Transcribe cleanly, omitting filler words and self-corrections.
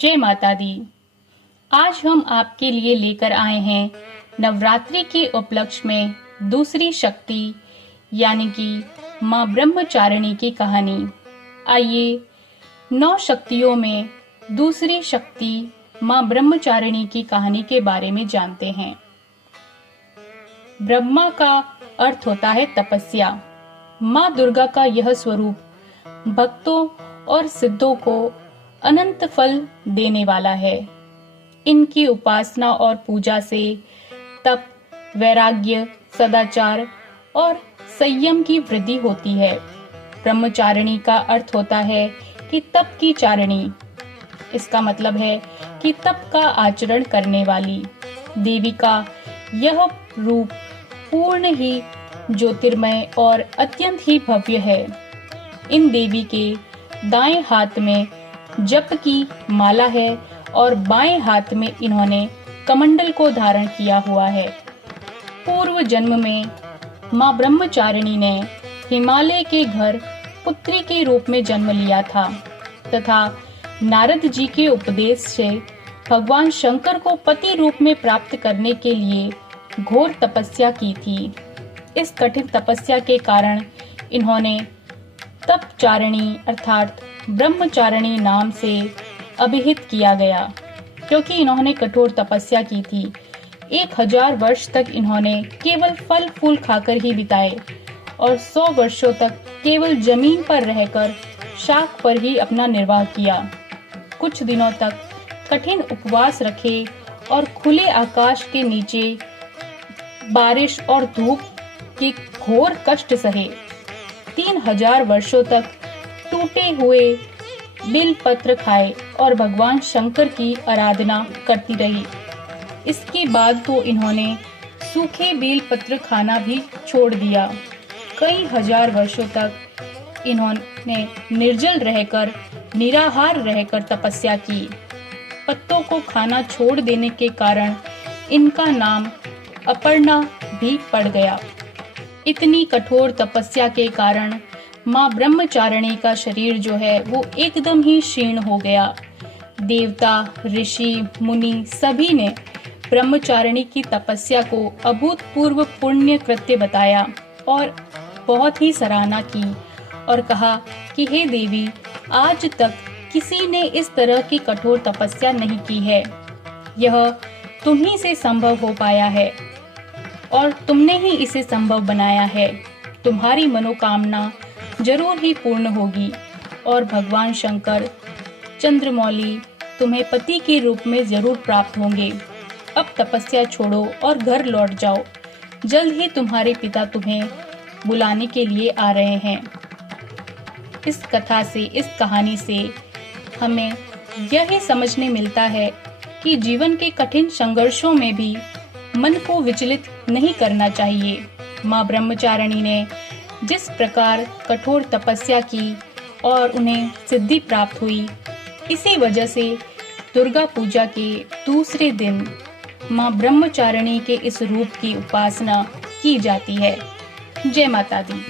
जय माता दी। आज हम आपके लिए लेकर आए हैं नवरात्रि के उपलक्ष्य में दूसरी शक्ति यानी कि माँ ब्रह्मचारिणी की कहानी। आइए 9 शक्तियों में दूसरी शक्ति माँ ब्रह्मचारिणी की कहानी के बारे में जानते हैं। ब्रह्मा का अर्थ होता है तपस्या। माँ दुर्गा का यह स्वरूप भक्तों और सिद्धों को अनंत फल देने वाला है। इनकी उपासना और पूजा से तप, वैराग्य, सदाचार और संयम की वृद्धि होती है। ब्रह्मचारिणी का अर्थ होता है कि तप की चारिणी। इसका मतलब है कि तप का आचरण करने वाली। देवी का यह रूप पूर्ण ही ज्योतिर्मय और अत्यंत ही भव्य है। इन देवी के दाएं हाथ में जप की माला है और बाएं हाथ में इन्होंने कमंडल को धारण किया हुआ है। पूर्व जन्म में माँ ब्रह्मचारिणी ने हिमालय के घर पुत्री के रूप में जन्म लिया था तथा नारद जी के उपदेश से भगवान शंकर को पति रूप में प्राप्त करने के लिए घोर तपस्या की थी। इस कठिन तपस्या के कारण इन्होंने तपचारिणी अर्थात ब्रह्मचारिणी नाम से अभिहित किया गया, क्योंकि इन्होंने कठोर तपस्या की थी। 1000 वर्ष तक इन्होंने केवल फल फूल खाकर ही बिताए और 100 वर्षों तक केवल जमीन पर रहकर शाख पर ही अपना निर्वाह किया। कुछ दिनों तक कठिन उपवास रखे और खुले आकाश के नीचे बारिश और धूप के घोर कष्ट सहे। 3000 वर्षों तक टूटे हुए बेल पत्र खाए और भगवान शंकर की आराधना करती रही। इसके बाद तो इन्होंने सूखे बेल पत्र खाना भी छोड़ दिया। कई हजार वर्षों तक इन्होंने निर्जल रहकर, निराहार रहकर तपस्या की। पत्तों को खाना छोड़ देने के कारण इनका नाम अपर्णा भी पड़ गया। इतनी कठोर तपस्या के कारण माँ ब्रह्मचारिणी का शरीर जो है वो एकदम ही क्षीण हो गया। देवता, ऋषि, मुनि सभी ने ब्रह्मचारिणी की तपस्या को अभूतपूर्व पुण्य कृत्य बताया और बहुत ही सराहना की और कहा कि हे देवी, आज तक किसी ने इस तरह की कठोर तपस्या नहीं की है। यह तुम्ही से संभव हो पाया है और तुमने ही इसे संभव बनाया है। तुम्हारी मनोकामना जरूर ही पूर्ण होगी और भगवान शंकर चंद्रमौली तुम्हें पति के रूप में जरूर प्राप्त होंगे। अब तपस्या छोड़ो और घर लौट जाओ। जल्द ही तुम्हारे पिता तुम्हें बुलाने के लिए आ रहे हैं। इस कथा से, इस कहानी से हमें यही समझने मिलता है कि जीवन के कठिन संघर्षों में भी मन को विचलित नहीं करना चाहिए। माँ ब्रह्मचारिणी ने जिस प्रकार कठोर तपस्या की और उन्हें सिद्धि प्राप्त हुई, इसी वजह से दुर्गा पूजा के दूसरे दिन माँ ब्रह्मचारिणी के इस रूप की उपासना की जाती है। जय माता दी।